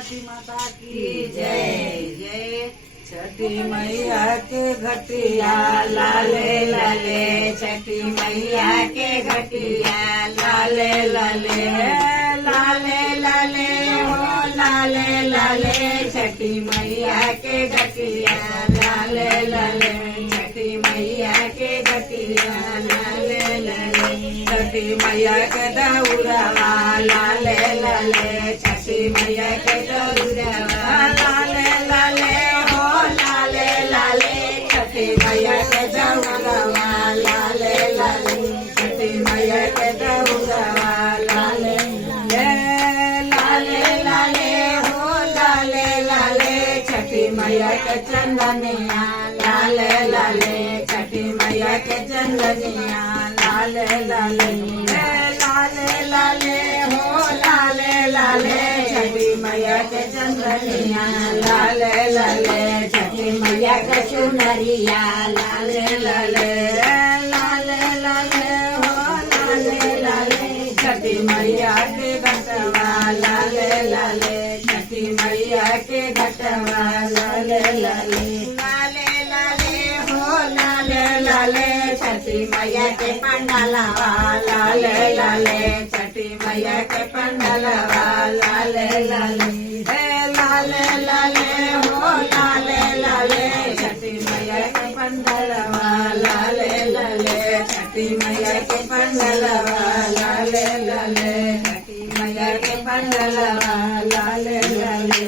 छठी माता की जय जय। छठी मैया के घटिया लाले लाले, छठी मैया के घटिया लाले लाले, लाले लाले हो लाले लाले, छठी मैया के घटिया लाले लाले, छठी मैया के घटिया लाले लाले, छठी मैया के दौड़वा लाले लाले, छठी मैया के दौड़वा लाले लाले हो लाले लाले, छठी मैया के दौड़वा लाले लाले, छठी मैया के दौड़वा लाले लाले लाले हो लाले लाले, छठी मैया के चंदनिया लाले लाले, छठी मैया के चंदनिया लाले लाले लाले लाले हो लाले लाले, छठी मैया के चंदनिया लाले लाले, छठी मैया के चुनरिया लाले लाले लाले लाले हो लाले लाले, छठी मैया के घटवा लाले लाले, छठी मैया के घटवा लाले लाले लाले लाले हो लाले लाले, छठी मैया के पंडलवा लाले लाले, छठी मैया के पंडलवा लाले लाले लाले लाले हो लाले लाले, छठी मैया के पंडलवा लाले लाले, छठी मैया के पंडलवा लाले लाले, छठी मैया के पंडलवा लाले लाले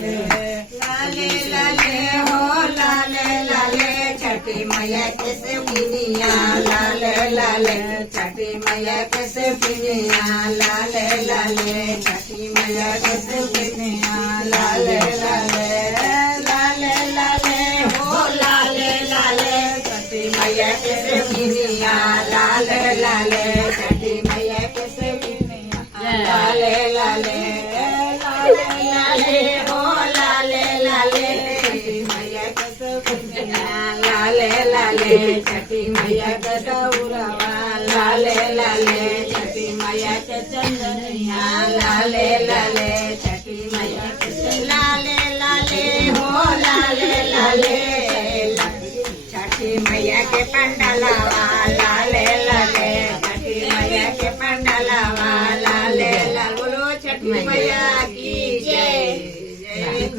लाले लाले हो लाले लाले, छठी मैया के सेविनिया लाले लाले, छठी मैया के सेविनिया लाले लाले, छठी मैया के सेविनिया लाले लाले लाले लाले हो लाले लाले, छठी मैया के सेविनिया लाले लाले, छठी मैया के सेविनिया लाले लाले लाले लाले हो लाले लाले, छठी मैया के सेविनिया लाले लाले, छठी मैया के दौड़वा लाले लाले, छठी मैया के चंदनिया लाले लाले, छठी मैया के लाले लाले हो लाले लाले, छठी मैया के पंडलवा लाले लाले, छठी मैया के पंडलवा लाले लाले, बोलो छठी मैया की जय जय।